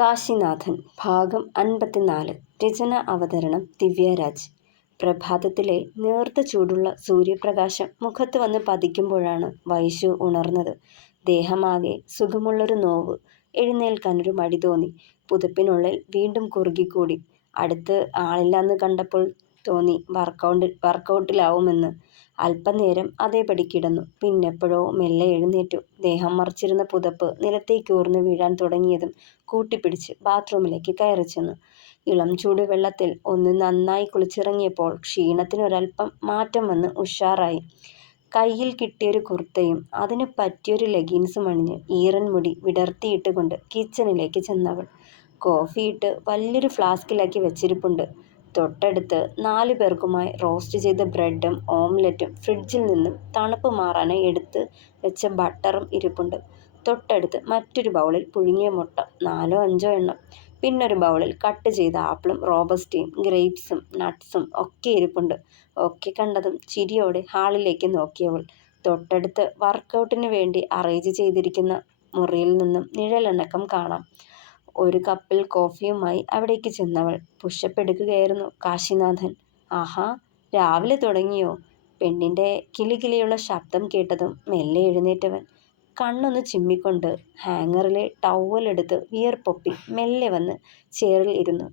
കാശിനാഥൻ ഭാഗം 54. രചന അവതരണം ദിവ്യരാജ്. പ്രഭാതത്തിലെ നേർത്ത ചൂടുള്ള സൂര്യപ്രകാശം മുഖത്ത് വന്ന് പതിക്കുമ്പോഴാണ് വൈശു ഉണർന്നത്. ദേഹമാകെ സുഖമുള്ളൊരു നോവ്. എഴുന്നേൽക്കാനൊരു മടി തോന്നി. പുതപ്പിനുള്ളിൽ വീണ്ടും കുറുകിക്കൂടി. അടുത്ത് ആളില്ലാന്ന് കണ്ടപ്പോൾ തോന്നി വർക്കൗട്ടിലാവുമെന്ന്. അല്പനേരം അതേപടി കിടന്നു. പിന്നെപ്പോഴോ മെല്ലെ എഴുന്നേറ്റു. ദേഹം മറിച്ചിരുന്ന പുതപ്പ് നിലത്തേക്ക് ഊർന്ന് വീഴാൻ തുടങ്ങിയതും കൂട്ടിപ്പിടിച്ച് ബാത്റൂമിലേക്ക് കയറിച്ചെന്നു. ഇളം ചൂട് വെള്ളത്തിൽ ഒന്ന് നന്നായി കുളിച്ചിറങ്ങിയപ്പോൾ ക്ഷീണത്തിനൊരൽപ്പം മാറ്റം വന്ന് ഉഷാറായി. കയ്യിൽ കിട്ടിയൊരു കുർത്തയും അതിന് പറ്റിയൊരു ലെഗിൻസും അണിഞ്ഞ് ഈറൻ മുടി വിടർത്തിയിട്ടുകൊണ്ട് കിച്ചണിലേക്ക് ചെന്നവൾ കോഫിയിട്ട് വലിയൊരു ഫ്ലാസ്കിലാക്കി വെച്ചിരിപ്പുണ്ട്. തൊട്ടടുത്ത് 4 പേർക്കുമായി റോസ്റ്റ് ചെയ്ത ബ്രെഡും ഓംലെറ്റും ഫ്രിഡ്ജിൽ നിന്നും തണുപ്പ് മാറാനായി എടുത്ത് വെച്ച ബട്ടറും ഇരിപ്പുണ്ട്. തൊട്ടടുത്ത് മറ്റൊരു ബൗളിൽ പുഴുങ്ങിയ മുട്ട 4-5 എണ്ണം. പിന്നൊരു ബൗളിൽ കട്ട് ചെയ്ത ആപ്പിളും റോബസ്റ്റയും ഗ്രേപ്സും നട്ട്സും ഒക്കെ ഇരിപ്പുണ്ട്. ഒക്കെ കണ്ടതും ചിരിയോടെ ഹാളിലേക്ക് നോക്കിയവൾ തൊട്ടടുത്ത് വർക്കൗട്ടിന് വേണ്ടി അറേഞ്ച് ചെയ്തിരിക്കുന്ന മുറിയിൽ നിന്നും നിഴലനക്കം കാണാം. ഒരു കപ്പിൽ കോഫിയുമായി അവിടേക്ക് ചെന്നവൾ പുഷപ്പ് എടുക്കുകയായിരുന്നു കാശിനാഥൻ. ആഹാ, രാവിലെ തുടങ്ങിയോ? പെണ്ണിൻ്റെ കിളികിളിയുള്ള ശബ്ദം കേട്ടതും മെല്ലെ എഴുന്നേറ്റവൻ കണ്ണൊന്ന് ചിമ്മിക്കൊണ്ട് ഹാങ്ങറിലെ ടവലെടുത്ത് വിയർപ്പൊപ്പി മെല്ലെ വന്ന് ചെയറിൽ ഇരുന്നു.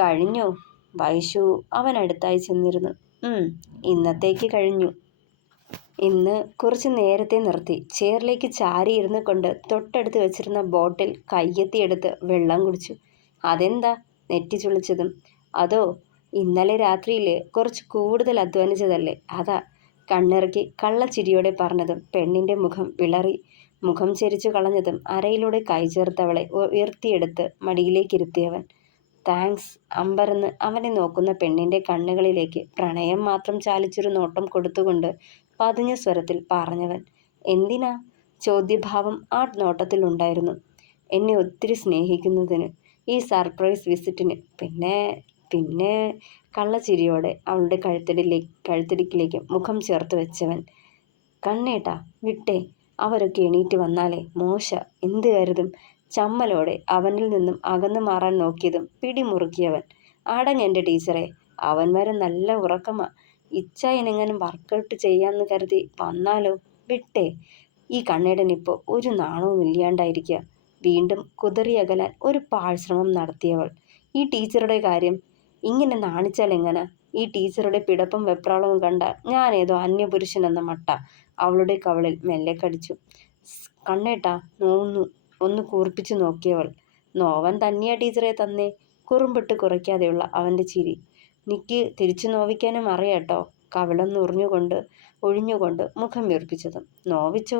കഴിഞ്ഞോ? വൈശു അവനടുത്തായി ചെന്നിരുന്നു. ഇന്നത്തേക്ക് കഴിഞ്ഞു. ഇന്ന് കുറച്ച് നേരത്തെ നിർത്തി. ചെയറിലേക്ക് ചാരിയിരുന്നു കൊണ്ട് തൊട്ടടുത്ത് വെച്ചിരുന്ന ബോട്ടിൽ കയ്യെത്തിയെടുത്ത് വെള്ളം കുടിച്ചു. അതെന്താ നെറ്റി ചുളിച്ചതും? അതോ ഇന്നലെ രാത്രിയിൽ കുറച്ച് കൂടുതൽ അധ്വാനിച്ചതല്ലേ, അതാ. കണ്ണിറക്കി കള്ളച്ചിരിയോടെ പറഞ്ഞതും പെണ്ണിൻ്റെ മുഖം വിളറി. മുഖം ചെരിച്ചു കളഞ്ഞതും അരയിലൂടെ കൈ ചേർത്തവളെ ഉയർത്തിയെടുത്ത് മടിയിലേക്കിരുത്തിയവൻ. താങ്ക്സ്. അമ്പരന്ന് അവനെ നോക്കുന്ന പെണ്ണിൻ്റെ കണ്ണുകളിലേക്ക് പ്രണയം മാത്രം ചാലിച്ചൊരു നോട്ടം കൊടുത്തുകൊണ്ട് പതിഞ്ഞ സ്വരത്തിൽ പറഞ്ഞവൻ. എന്തിനാ? ചോദ്യഭാവം ആ നോട്ടത്തിലുണ്ടായിരുന്നു. എന്നെ ഒത്തിരി സ്നേഹിക്കുന്നതിന്, ഈ സർപ്രൈസ് വിസിറ്റിന്, പിന്നെ കള്ളച്ചിരിയോടെ അവളുടെ കഴുത്തിടിക്കിലേക്ക് മുഖം ചേർത്ത് വെച്ചവൻ. കണ്ണേട്ടാ വിട്ടേ, അവരൊക്കെ എണീറ്റ് വന്നാലേ മോശ, എന്ത് കരുതും? ചമ്മലോടെ അവനിൽ നിന്നും അകന്നു മാറാൻ നോക്കിയതും പിടിമുറുക്കിയവൻ. അടങ്ങെൻ്റെ ടീച്ചറെ, അവന്മാരെ നല്ല ഉറക്കമാ. ഇച്ചായനെങ്ങാനും വർക്കൗട്ട് ചെയ്യാന്ന് കരുതി വന്നാലോ? വിട്ടേ. ഈ കണ്ണേടനിപ്പോൾ ഒരു നാണവും ഇല്ലാണ്ടായിരിക്കുക. വീണ്ടും കുതറിയകലാൻ ഒരു പാഴ്ശ്രമം നടത്തിയവൾ. ഈ ടീച്ചറുടെ കാര്യം ഇങ്ങനെ നാണിച്ചാൽ എങ്ങനെ? ഈ ടീച്ചറുടെ പിടപ്പും വെപ്രാളവും കണ്ട ഞാനേതോ അന്യപുരുഷനെന്ന മട്ട അവളുടെ കവളിൽ മെല്ലെ കടിച്ചു. കണ്ണേട്ടാ നോന്നു ഒന്ന് കൂർപ്പിച്ചു നോക്കിയവൾ. നോവാൻ തന്നെയാ ടീച്ചറെ തന്നേ. കുറുമ്പിട്ട് കുറയ്ക്കാതെയുള്ള അവൻ്റെ ചിരി. നിക്ക് തിരിച്ചു നോവിക്കാനും അറിയാട്ടോ. കവിളൊന്ന് ഒഴിഞ്ഞുകൊണ്ട് മുഖം വീർപ്പിച്ചതും. നോവിച്ചോ,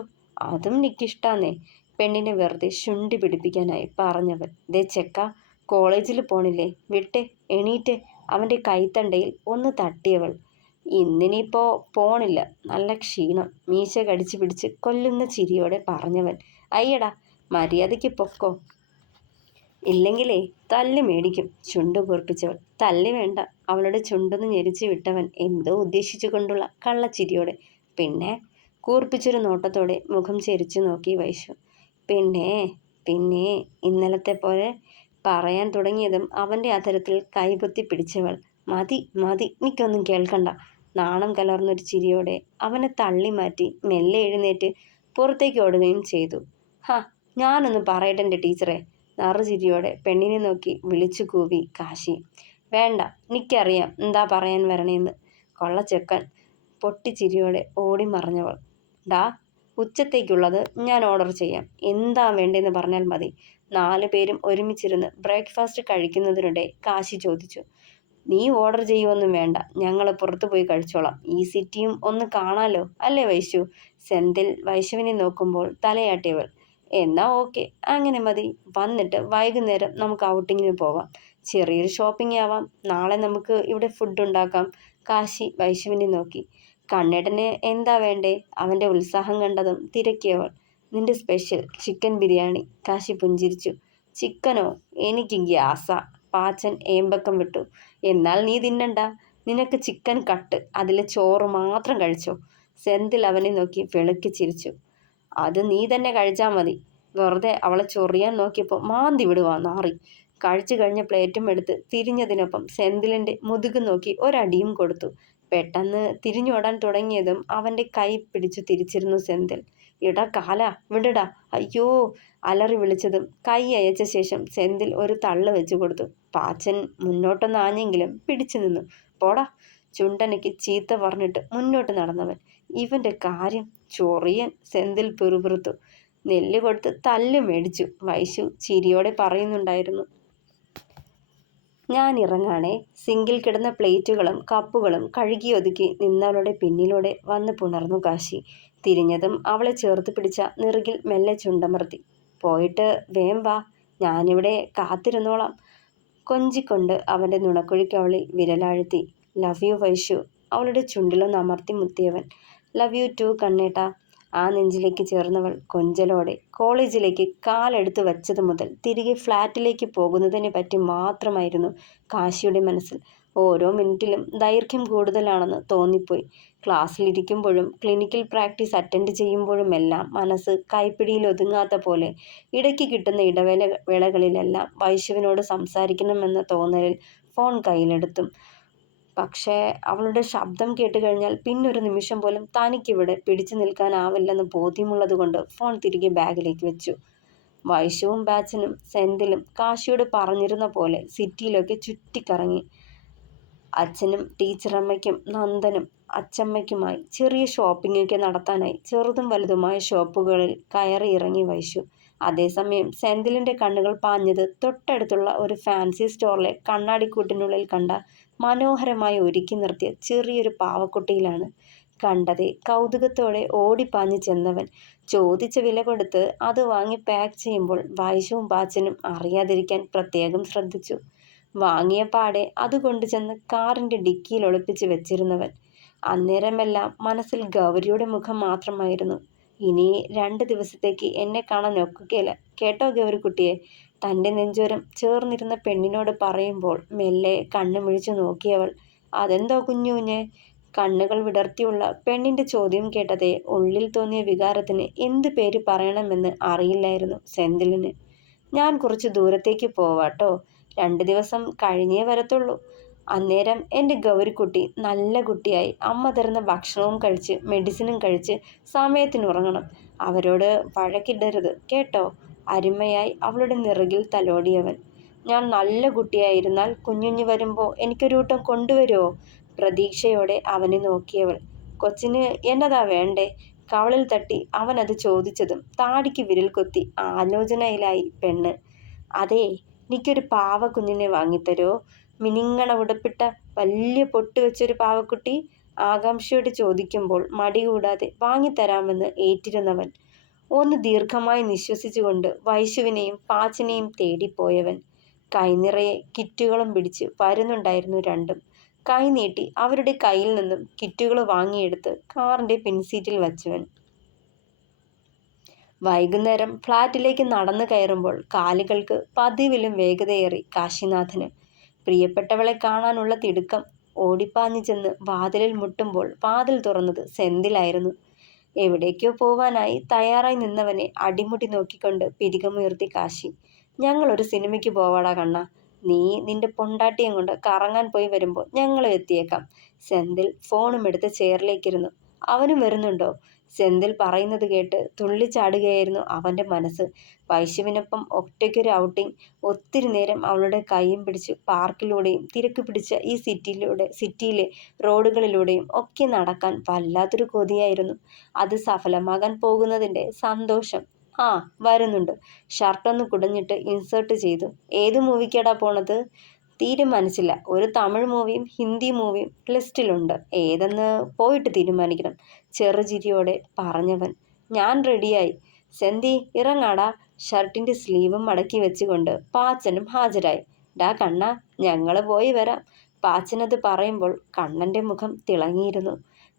അതും നിക്കിഷ്ടാന്നേ. പെണ്ണിനെ വെറുതെ ശുണ്ടി പിടിപ്പിക്കാനായി പറഞ്ഞവൻ. ദേ ചെക്ക, കോളേജിൽ പോണില്ലേ? വിട്ടെ, എണീറ്റ്. അവൻ്റെ കൈത്തണ്ടയിൽ ഒന്ന് തട്ടിയവൾ. ഇന്നിനിപ്പോൾ പോണില്ല, നല്ല ക്ഷീണം. മീശ കടിച്ചു പിടിച്ച് കൊല്ലുന്ന ചിരിയോടെ പറഞ്ഞവൻ. അയ്യടാ, മര്യാദയ്ക്ക് പൊക്കോ, ഇല്ലെങ്കിലേ തല്ല് മേടിക്കും. ചുണ്ടു കൂർപ്പിച്ചവൾ. തല്ല് വേണ്ട. അവളുടെ ചുണ്ടൊന്ന് ഞെരിച്ചു വിട്ടവൻ എന്തോ ഉദ്ദേശിച്ചു കൊണ്ടുള്ള കള്ളച്ചിരിയോടെ. പിന്നെ കൂർപ്പിച്ചൊരു നോട്ടത്തോടെ മുഖം ചെരിച്ചു നോക്കി വൈശു. പിന്നെ ഇന്നലത്തെ പോലെ പറയാൻ തുടങ്ങിയതും അവൻ്റെ അധരത്തിൽ കൈപൊത്തി പിടിച്ചവൾ. മതി, എനിക്കൊന്നും കേൾക്കണ്ട. നാണം കലർന്നൊരു ചിരിയോടെ അവനെ തള്ളി മാറ്റി മെല്ലെ എഴുന്നേറ്റ് പുറത്തേക്ക് ഓടുകയും ചെയ്തു. ഞാനൊന്ന് പറയട്ടെ എൻ്റെ ടീച്ചറെ. നറുചിരിയോടെ പെണ്ണിനെ നോക്കി വിളിച്ചു കൂവി കാശി. വേണ്ട, എനിക്കറിയാം എന്താ പറയാൻ വരണേന്ന്. കൊള്ളച്ചെക്കൻ. പൊട്ടിച്ചിരിയോടെ ഓടി മറഞ്ഞവൾ. ഡാ, ഉച്ചത്തേക്കുള്ളത് ഞാൻ ഓർഡർ ചെയ്യാം. എന്താ വേണ്ടതെന്ന് പറഞ്ഞാൽ മതി. 4 പേരും ഒരുമിച്ചിരുന്ന് ബ്രേക്ക്ഫാസ്റ്റ് കഴിക്കുന്നതിനിടെ കാശി ചോദിച്ചു. നീ ഓർഡർ ചെയ്യുമൊന്നും വേണ്ട, ഞങ്ങൾ പുറത്തു പോയി കഴിച്ചോളാം. ഈ സിറ്റിയും ഒന്ന് കാണാലോ, അല്ലേ വൈശു? സെന്തിൽ വൈശുവിനെ നോക്കുമ്പോൾ തലയാട്ടിയവൾ. എന്നാ ഓക്കെ, അങ്ങനെ മതി. വന്നിട്ട് വൈകുന്നേരം നമുക്ക് ഔട്ടിങ്ങിന് പോവാം. ചെറിയൊരു ഷോപ്പിംഗ് ആവാം. നാളെ നമുക്ക് ഇവിടെ ഫുഡ് ഉണ്ടാക്കാം. കാശി വൈശുവിനെ നോക്കി. കണ്ണേട്ടന് എന്താ വേണ്ടേ? അവൻ്റെ ഉത്സാഹം കണ്ടതും തിരക്കിയവൾ. നിന്റെ സ്പെഷ്യൽ ചിക്കൻ ബിരിയാണി. കാശി പുഞ്ചിരിച്ചു. ചിക്കനോ? എനിക്ക് ഗ്യാസാ. പാച്ചൻ ഏമ്പക്കം വിട്ടു. എന്നാൽ നീ തിന്നണ്ട. നിനക്ക് ചിക്കൻ കട്ട്, അതിലെ ചോറ് മാത്രം കഴിച്ചോ. സെന്തിൽ അവനെ നോക്കി വെളുക്കി ചിരിച്ചു. അത് നീ തന്നെ കഴിച്ചാൽ മതി. വെറുതെ അവളെ ചൊറിയാൻ നോക്കിയപ്പോൾ മാന്തി വിടുവാ നാറി. കഴിച്ചു കഴിഞ്ഞ പ്ലേറ്റും എടുത്ത് തിരിഞ്ഞതിനൊപ്പം സെന്തിലിൻ്റെ മുതുക് നോക്കി ഒരടിയും കൊടുത്തു. പെട്ടെന്ന് തിരിഞ്ഞോടാൻ തുടങ്ങിയതും അവൻ്റെ കൈ പിടിച്ചു തിരിച്ചിരുന്നു സെന്തിൽ. ഇടാ കാല വിടടാ, അയ്യോ അലറി വിളിച്ചതും കൈ അയച്ച ശേഷം സെന്തിൽ ഒരു തള്ളു വെച്ചു കൊടുത്തു. പാച്ചൻ മുന്നോട്ടൊന്നാഞ്ഞെങ്കിലും പിടിച്ചു നിന്നു. പോടാ, ചുണ്ടനയ്ക്ക് ചീത്ത പറഞ്ഞിട്ട് മുന്നോട്ട് നടന്നവൻ. ഇവൻ്റെ കാര്യം ചൊറിയൻ. സെന്തിൽ പിറുപിറുത്തു. നെല്ല് കൊടുത്ത് തല്ല് മേടിച്ചു. വൈശു ചിരിയോടെ പറയുന്നുണ്ടായിരുന്നു. ഞാൻ ഇറങ്ങാണേ. സിങ്കിൽ കിടന്ന പ്ലേറ്റുകളും കപ്പുകളും കഴുകിയൊതുക്കി നിന്നവളുടെ പിന്നിലൂടെ വന്ന് പുണർന്നു കാശി. തിരിഞ്ഞതും അവളെ ചേർത്ത് പിടിച്ച നെറുകിൽ മെല്ലെ ചുണ്ടമർത്തി. പോയിട്ട് വേം വാ, ഞാനിവിടെ കാത്തിരുന്നോളാം. കൊഞ്ചിക്കൊണ്ട് അവൻ്റെ നുണക്കുഴിക്കവളിൽ വിരലാഴ്ത്തി. Love you Vaishu. അവളുടെ ചുണ്ടിലൊന്ന് അമർത്തി മുത്തിയവൻ. ലവ് യു ടു കണ്ണേട്ടാ. ആ നെഞ്ചിലേക്ക് ചേർന്നവൾ കൊഞ്ചലോടെ. കോളേജിലേക്ക് കാലെടുത്ത് വച്ചത് മുതൽ തിരികെ ഫ്ലാറ്റിലേക്ക് പോകുന്നതിനെ പറ്റി മാത്രമായിരുന്നു കാശിയുടെ മനസ്സിൽ. ഓരോ മിനിറ്റിലും ദൈർഘ്യം കൂടുതലാണെന്ന് തോന്നിപ്പോയി. ക്ലാസ്സിലിരിക്കുമ്പോഴും ക്ലിനിക്കൽ പ്രാക്ടീസ് അറ്റൻഡ് ചെയ്യുമ്പോഴുമെല്ലാം മനസ്സ് കൈപ്പിടിയിൽ ഒതുങ്ങാത്ത പോലെ. ഇടയ്ക്ക് കിട്ടുന്ന ഇടവേളകളിലെല്ലാം വൈശുവിനോട് സംസാരിക്കണമെന്ന തോന്നലിൽ ഫോൺ കയ്യിലെടുത്തും. പക്ഷേ അവളുടെ ശബ്ദം കേട്ടുകഴിഞ്ഞാൽ പിന്നൊരു നിമിഷം പോലും തനിക്കിവിടെ പിടിച്ചു നിൽക്കാനാവില്ലെന്ന് ബോധ്യമുള്ളതുകൊണ്ട് ഫോൺ തിരികെ ബാഗിലേക്ക് വെച്ചു. വൈശുവും ബാച്ചനും സെന്തിലും കാശിയോട് പറഞ്ഞിരുന്ന പോലെ സിറ്റിയിലൊക്കെ ചുറ്റിക്കറങ്ങി. അച്ഛനും ടീച്ചറമ്മയ്ക്കും നന്ദനും അച്ചമ്മയ്ക്കുമായി ചെറിയ ഷോപ്പിംഗൊക്കെ നടത്താനായി ചെറുതും വലുതുമായ ഷോപ്പുകളിൽ കയറി ഇറങ്ങി വൈശു. അതേസമയം സെന്തിലിൻ്റെ കണ്ണുകൾ പാഞ്ഞത് തൊട്ടടുത്തുള്ള ഒരു ഫാൻസി സ്റ്റോറിലെ കണ്ണാടിക്കൂട്ടിനുള്ളിൽ കണ്ട മനോഹരമായി ഒരുക്കി നിർത്തിയ ചെറിയൊരു പാവക്കുട്ടിയിലാണ്. കണ്ടതേ കൗതുകത്തോടെ ഓടിപ്പാഞ്ഞു ചെന്നവൻ ചോദിച്ച വില കൊടുത്ത് അത് വാങ്ങി പാക്ക് ചെയ്യുമ്പോൾ വൈശുവും ബാച്ചനും അറിയാതിരിക്കാൻ പ്രത്യേകം ശ്രദ്ധിച്ചു. വാങ്ങിയ പാടെ അത് കൊണ്ടുചെന്ന് കാറിൻ്റെ ഡിക്കിയിൽ ഒളിപ്പിച്ച് വെച്ചിരുന്നവൻ. അന്നേരമെല്ലാം മനസ്സിൽ ഗൗരിയുടെ മുഖം മാത്രമായിരുന്നു. ഇനി 2 ദിവസത്തേക്ക് എന്നെ കാണാൻ ഒക്കുകയില്ല കേട്ടോ ഗൗരിക്കുട്ടിയെ. തൻ്റെ നെഞ്ചോരം ചേർന്നിരുന്ന പെണ്ണിനോട് പറയുമ്പോൾ മെല്ലെ കണ്ണു മിഴിച്ചു നോക്കിയവൾ. അതെന്തോ കുഞ്ഞുഞ്ഞെ? കണ്ണുകൾ വിടർത്തിയുള്ള പെണ്ണിൻ്റെ ചോദ്യം കേട്ടതേ ഉള്ളിൽ തോന്നിയ വികാരത്തിന് എന്ത് പേര് പറയണമെന്ന് അറിയില്ലായിരുന്നു സെന്തിലിന്. ഞാൻ കുറച്ച് ദൂരത്തേക്ക് പോവാട്ടോ, 2 ദിവസം കഴിഞ്ഞേ വരത്തുള്ളൂ. അന്നേരം എൻ്റെ ഗൗരിക്കുട്ടി നല്ല കുട്ടിയായി അമ്മ തരുന്ന ഭക്ഷണവും കഴിച്ച് മെഡിസിനും കഴിച്ച് സമയത്തിനുറങ്ങണം. അവരോട് വഴക്കിടരുത് കേട്ടോ. അരുമയായി അവളുടെ നെറുകിൽ തലോടിയവൻ. ഞാൻ നല്ല കുട്ടിയായിരുന്നാൽ കുഞ്ഞുഞ്ഞു വരുമ്പോൾ എനിക്കൊരു കൊണ്ടുവരുമോ? പ്രതീക്ഷയോടെ അവനെ നോക്കിയവൾ. കൊച്ചിന് എന്നതാ വേണ്ടേ? കവളിൽ തട്ടി അവൻ അത് ചോദിച്ചതും താടിക്ക് വിരൽ കൊത്തി ആലോചനയിലായി പെണ്ണ്. അതേ, എനിക്കൊരു പാവ കുഞ്ഞിനെ വാങ്ങിത്തരോ? മിനിങ്ങണ ഉടുപ്പിട്ട വലിയ പൊട്ട് വെച്ചൊരു പാവക്കുട്ടി? ആകാംക്ഷയോട് ചോദിക്കുമ്പോൾ മടി കൂടാതെ വാങ്ങിത്തരാമെന്ന് ഏറ്റിരുന്നവൻ. ഒന്ന് ദീർഘമായി നിശ്വസിച്ചുകൊണ്ട് വൈശുവിനെയും പാച്ചനെയും തേടിപ്പോയവൻ. കൈനിറയെ കിറ്റുകളും പിടിച്ച് വരുന്നുണ്ടായിരുന്നു രണ്ടും. കൈ നീട്ടി അവരുടെ കയ്യിൽ നിന്നും കിറ്റുകൾ വാങ്ങിയെടുത്ത് കാറിൻ്റെ പിൻസീറ്റിൽ വച്ചവൻ. വൈകുന്നേരം ഫ്ലാറ്റിലേക്ക് നടന്നു കയറുമ്പോൾ കാലുകൾക്ക് പതിവിലും വേഗതയേറി കാശിനാഥന്. പ്രിയപ്പെട്ടവളെ കാണാനുള്ള തിടുക്കം. ഓടിപ്പാഞ്ഞു ചെന്ന് വാതിലിൽ മുട്ടുമ്പോൾ വാതിൽ തുറന്നത് സെന്തിലായിരുന്നു. എവിടേക്കോ പോവാനായി തയ്യാറായി നിന്നവനെ അടിമുടി നോക്കിക്കൊണ്ട് പിരികമുയർത്തി കാശി. ഞങ്ങളൊരു സിനിമയ്ക്ക് പോവാടാ കണ്ണ. നീ നിന്റെ പൊണ്ടാട്ടിയും കൊണ്ട് കറങ്ങാൻ പോയി വരുമ്പോൾ ഞങ്ങൾ എത്തിയേക്കാം. സെന്തിൽ ഫോണും എടുത്ത് ചെയറിലേക്കിരുന്നു. അവനും വരുന്നുണ്ടോ? സെന്തിൽ പറയുന്നത് കേട്ട് തുള്ളിച്ചാടുകയായിരുന്നു അവൻ്റെ മനസ്സ്. വൈശുവിനൊപ്പം ഒറ്റയ്ക്കൊരു ഔട്ടിംഗ്. ഒത്തിരി നേരം അവളുടെ കൈയും പിടിച്ച് പാർക്കിലൂടെയും തിരക്ക് പിടിച്ച ഈ സിറ്റിയിലെ റോഡുകളിലൂടെയും ഒക്കെ നടക്കാൻ വല്ലാത്തൊരു കൊതിയായിരുന്നു. അത് സഫലമാകാൻ പോകുന്നതിൻ്റെ സന്തോഷം. ആ വരുന്നുണ്ട്. ഷർട്ടൊന്ന് കുടഞ്ഞിട്ട് ഇൻസേർട്ട് ചെയ്തു. ഏത് മൂവിക്കാടാ പോണത്? തീരുമാനിച്ചില്ല. ഒരു തമിഴ് മൂവിയും ഹിന്ദി മൂവിയും ലിസ്റ്റിലുണ്ട്. ഏതെന്ന് പോയിട്ട് തീരുമാനിക്കണം. ചെറുചിരിയോടെ പറഞ്ഞവൻ. ഞാൻ റെഡിയായി. സെന്തി ഇറങ്ങാടാ. ഷർട്ടിൻ്റെ സ്ലീവും മടക്കി വെച്ചുകൊണ്ട് പാച്ചനും ഹാജരായി. ഡാ കണ്ണ, ഞങ്ങൾ പോയി വരാം. പാച്ചനത് പറയുമ്പോൾ കണ്ണൻ്റെ മുഖം തിളങ്ങിയിരുന്നു.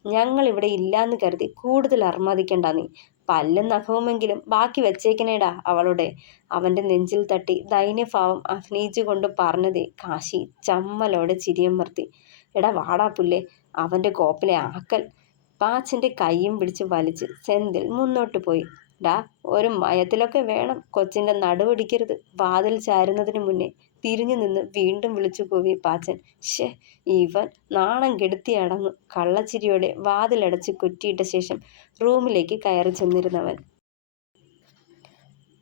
ഞങ്ങളിവിടെ ഇല്ലാന്ന് കരുതി കൂടുതൽ അർമാദിക്കണ്ട നീ. പല്ലും നഖവുമെങ്കിലും ബാക്കി വെച്ചേക്കണേടാ അവളുടെ. അവൻ്റെ നെഞ്ചിൽ തട്ടി ദൈന്യഭാവം അഭിനയിച്ചുകൊണ്ട് പറഞ്ഞതേ കാശി ചമ്മലോടെ ചിരിയമർത്തി. എടാ വാടാ പുല്ലേ. അവൻ്റെ കോപ്പിലെ ആക്കൽ. പാച്ചൻ്റെ കൈയും പിടിച്ച് വലിച്ച് സെന്തിൽ മുന്നോട്ട് പോയി. ഡാ, ഒരു മയത്തിലൊക്കെ വേണം, കൊച്ചിൻ്റെ നടുവൊടിക്കരുത്. വാതിൽ ചാരുന്നതിന് മുന്നേ തിരിഞ്ഞു നിന്ന് വീണ്ടും വിളിച്ചു കൂവി പാച്ചൻ. ഷേ, ഇവൻ നാണം കെടുത്തിയടങ്ങു. കള്ളച്ചിരിയോടെ വാതിലടച്ച് കുറ്റിയിട്ട ശേഷം റൂമിലേക്ക് കയറി ചെന്നിരുന്നവൻ.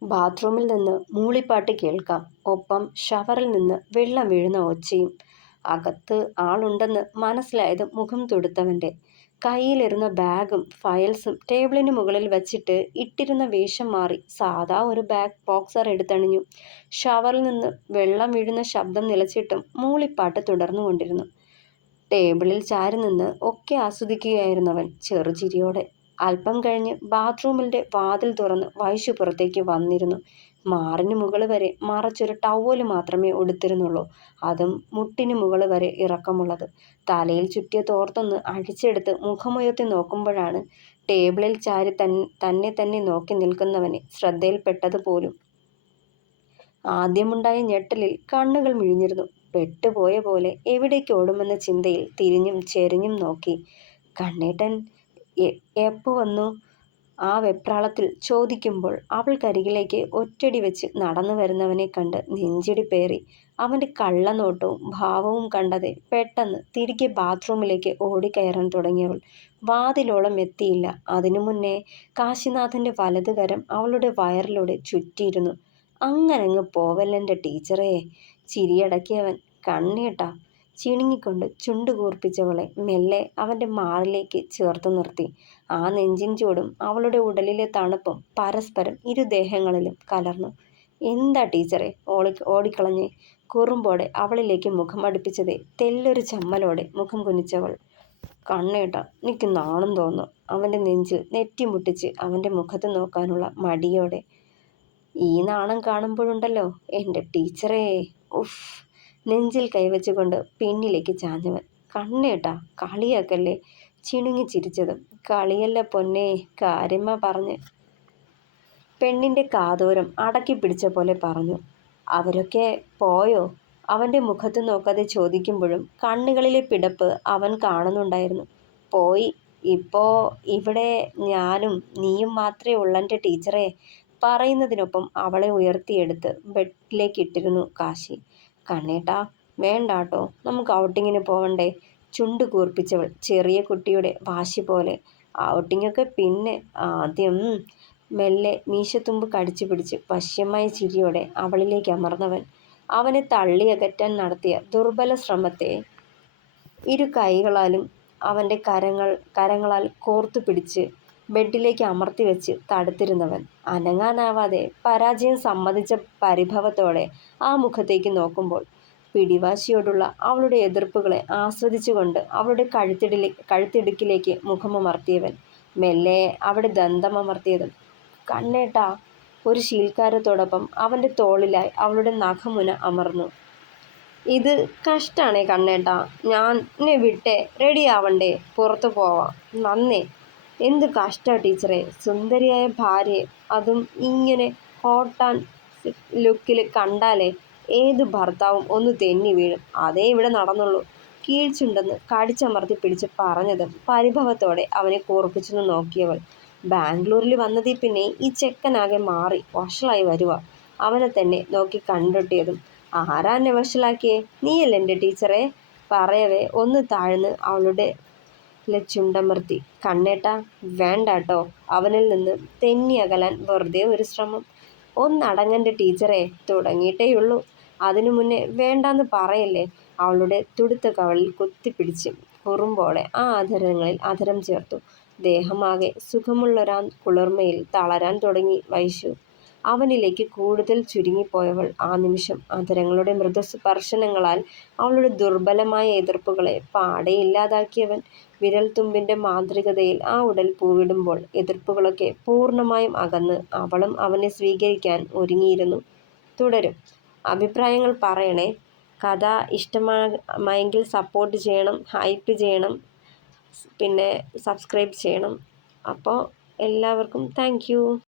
ബാത്റൂമിൽ നിന്ന് മൂളിപ്പാട്ട് കേൾക്കാം. ഒപ്പം ഷവറിൽ നിന്ന് വെള്ളം വീഴുന്ന ഒച്ചയും. അകത്ത് ആളുണ്ടെന്ന് മനസ്സിലായത് മുഖം തൊടുത്തവൻ്റെ. കയ്യിലിരുന്ന ബാഗും ഫയൽസും ടേബിളിന് മുകളിൽ വച്ചിട്ട് ഇട്ടിരുന്ന വേഷം മാറി സാധാ ഒരു ബാഗ് ബോക്സർ എടുത്തണിഞ്ഞു. ഷവറിൽ നിന്ന് വെള്ളം വീഴുന്ന ശബ്ദം നിലച്ചിട്ടും മൂളിപ്പാട്ട് തുടർന്നുകൊണ്ടിരുന്നു. ടേബിളിൽ ചാരി നിന്ന് ഒക്കെ ആസ്വദിക്കുകയായിരുന്നവൻ ചെറുചിരിയോടെ. അല്പം കഴിഞ്ഞ് ബാത്റൂമിൻ്റെ വാതിൽ തുറന്ന് വൈശു പുറത്തേക്ക് വന്നിരുന്നു. മാറിന് മുകൾ വരെ മറച്ചൊരു ടവല് മാത്രമേ ഉടുത്തിരുന്നുള്ളൂ. അതും മുട്ടിന് മുകൾ വരെ ഇറക്കമുള്ളത്. തലയിൽ ചുറ്റിയ തോർത്തൊന്ന് അഴിച്ചെടുത്ത് മുഖമുയർത്തി നോക്കുമ്പോഴാണ് ടേബിളിൽ ചാരി തന്നെ നോക്കി നിൽക്കുന്നവനെ ശ്രദ്ധയിൽപ്പെട്ടത് പോലും. ആദ്യമുണ്ടായ ഞെട്ടലിൽ കണ്ണുകൾ മിഴിഞ്ഞിരുന്നു. പെട്ടുപോയ പോലെ എവിടേക്ക് ഓടുമെന്ന ചിന്തയിൽ തിരിഞ്ഞും ചെരിഞ്ഞും നോക്കി. കണ്ണേട്ടൻ എപ്പോൾ വന്നു? ആ വെപ്രാളത്തിൽ ചോദിക്കുമ്പോൾ അവൾക്കരികിലേക്ക് ഒറ്റടി വെച്ച് നടന്നു വരുന്നവനെ കണ്ട് നെഞ്ചിടിപ്പേറി. അവൻ്റെ കള്ളനോട്ടവും ഭാവവും കണ്ടതെ പെട്ടെന്ന് തിരികെ ബാത്റൂമിലേക്ക് ഓടിക്കയറാൻ തുടങ്ങിയവൾ വാതിലോളം എത്തിയില്ല. അതിനു മുന്നേ കാശിനാഥൻ്റെ വലതുകരം അവളുടെ വയറിലൂടെ ചുറ്റിയിരുന്നു. അങ്ങനങ്ങ് പോവല്ലെൻ്റെ ടീച്ചറേ. ചിരിയടക്കിയവൻ. കണ്ണേട്ടാ. ചിണുങ്ങിക്കൊണ്ട് ചുണ്ടു കൂർപ്പിച്ചവളെ മെല്ലെ അവൻ്റെ മാറിലേക്ക് ചേർത്ത് നിർത്തി. ആ നെഞ്ചിൻ ചൂടും അവളുടെ ഉടലിലെ തണുപ്പും പരസ്പരം ഇരുദേഹങ്ങളിലും കലർന്നു. എന്താ ടീച്ചറെ ഓടിക്കളഞ്ഞേ? കുറുമ്പോടെ അവളിലേക്ക് മുഖം അടുപ്പിച്ചതേ തെല്ലൊരു ചമ്മലോടെ മുഖം കുനിച്ചവൾ. കണ്ണേട്ടാ, എനിക്ക് നാണം തോന്നുന്നു. അവൻ്റെ നെഞ്ചിൽ നെറ്റിമുട്ടിച്ച് അവൻ്റെ മുഖത്ത് നോക്കാനുള്ള മടിയോടെ. ഈ നാണം കാണുമ്പോഴുണ്ടല്ലോ എൻ്റെ ടീച്ചറേ. ഉഫ്. നെഞ്ചിൽ കൈവച്ചുകൊണ്ട് പിന്നിലേക്ക് ചാഞ്ഞവൻ. കണ്ണേട്ടാ, കളിയാക്കല്ലേ. ചിണുങ്ങി ചിരിച്ചതും. കളിയല്ല പൊന്നേ, കാര്യമാ പറഞ്ഞ്. പെണ്ണിൻ്റെ കാതോരം അടക്കി പിടിച്ച പോലെ പറഞ്ഞു. അവരൊക്കെ പോയോ? അവൻ്റെ മുഖത്ത് നോക്കാതെ ചോദിക്കുമ്പോഴും കണ്ണുകളിലെ പിടപ്പ് അവൻ കാണുന്നുണ്ടായിരുന്നു. പോയി. ഇപ്പോൾ ഇവിടെ ഞാനും നീയും മാത്രമേ ഉള്ളൻ്റെ ടീച്ചറേ. പറയുന്നതിനൊപ്പം അവളെ ഉയർത്തിയെടുത്ത് ബെഡിലേക്കിട്ടിരുന്നു കാശി. കണ്ണേട്ടാ, വേണ്ടാട്ടോ, നമുക്ക് ഔട്ടിങ്ങിന് പോവണ്ടേ? ചുണ്ടു കൂർപ്പിച്ചവൾ ചെറിയ കുട്ടിയുടെ വാശി പോലെ. ഔട്ടിങ്ങൊക്കെ പിന്നെ, ആദ്യം. മെല്ലെ മീശത്തുമ്പ് കടിച്ചു പിടിച്ച് വശ്യമായ ചിരിയോടെ അവളിലേക്ക് അമർന്നവൻ. അവനെ തള്ളിയകറ്റാൻ നടത്തിയ ദുർബല ശ്രമത്തെ ഇരു കൈകളാലും അവൻ്റെ കരങ്ങളാൽ കോർത്തു പിടിച്ച് ബെഡിലേക്ക് അമർത്തി വെച്ച് തടുത്തിരുന്നവൻ അനങ്ങാനാവാതെ പരാജയം സമ്മതിച്ച പരിഭവത്തോടെ ആ മുഖത്തേക്ക് നോക്കുമ്പോൾ പിടിവാശിയോടുള്ള അവളുടെ എതിർപ്പുകളെ ആസ്വദിച്ചുകൊണ്ട് അവളുടെ കഴുത്തിടുക്കിലേക്ക് മുഖമമർത്തിയവൻ മെല്ലെ അവിടെ ദന്തമമർത്തിയതും. കണ്ണേട്ടാ. ഒരു ശീൽക്കാരത്തോടൊപ്പം അവൻ്റെ തോളിലായി അവളുടെ നഖമുന അമർന്നു. ഇത് കഷ്ടാണേ കണ്ണേട്ടാ. എന്നെ വിട്ടേ. റെഡിയാവണ്ടേ? പുറത്തു പോവാം. നന്നേ. എന്ത് കഷ്ടാ ടീച്ചറെ. സുന്ദരിയായ ഭാര്യയെ അതും ഇങ്ങനെ ഹോട്ട് ആൻഡ് ലുക്കിൽ കണ്ടാലേ ഏത് ഭർത്താവും ഒന്ന് തെന്നി വീഴും. അതേ ഇവിടെ നടന്നുള്ളൂ. കീഴ്ച്ചുണ്ടെന്ന് കടിച്ചമർത്തി പിടിച്ച് പറഞ്ഞതും പരിഭവത്തോടെ അവനെ കൂർപ്പിച്ചെന്ന് നോക്കിയവൾ. ബാംഗ്ലൂരിൽ വന്നതിൽ പിന്നെ ഈ ചെക്കനാകെ മാറി വഷളായി വരുക. അവനെ തന്നെ നോക്കി കണ്ടൊട്ടിയതും. ആരാ എന്നെ വഷളാക്കിയേ? നീയല്ലേ എൻ്റെ ടീച്ചറെ? പറയവേ ഒന്ന് താഴ്ന്ന് അവളുടെ ചുണ്ടമർത്തി. കണ്ണേട്ടാ, വേണ്ടാട്ടോ. അവനിൽ നിന്ന് തെന്നി അകലാൻ വെറുതെ ഒരു ശ്രമം. ഒന്നടങ്ങൻ്റെ ടീച്ചറെ. തുടങ്ങിയിട്ടേയുള്ളൂ. അതിനു മുന്നേ വേണ്ടാന്ന് പറയല്ലേ. അവളുടെ തുടുത്ത കവളിൽ കുത്തിപ്പിടിച്ച് കുറുമ്പോടെ ആ അധരങ്ങളിൽ അധരം ചേർത്തു. ദേഹമാകെ സുഖമുള്ളൊരാ കുളിർമയിൽ തളരാൻ തുടങ്ങി വൈശു. അവനിലേക്ക് കൂടുതൽ ചുരുങ്ങിപ്പോയവൾ ആ നിമിഷം. അധരങ്ങളുടെ മൃദുസ്പർശനങ്ങളാൽ അവളുടെ ദുർബലമായ എതിർപ്പുകളെ പാടെ ഇല്ലാതാക്കിയവൻ. വിരൽത്തുമ്പിൻ്റെ മാന്ത്രികതയിൽ ആ ഉടൽ പൂവിടുമ്പോൾ എതിർപ്പുകളൊക്കെ പൂർണ്ണമായും അകന്ന് അവളും അവനെ സ്വീകരിക്കാൻ ഒരുങ്ങിയിരുന്നു. തുടരും. അഭിപ്രായങ്ങൾ പറയണേ. കഥ ഇഷ്ടമായെങ്കിൽ സപ്പോർട്ട് ചെയ്യണം, ഹൈപ്പ് ചെയ്യണം, പിന്നെ സബ്സ്ക്രൈബ് ചെയ്യണം. അപ്പോൾ എല്ലാവർക്കും താങ്ക് യു.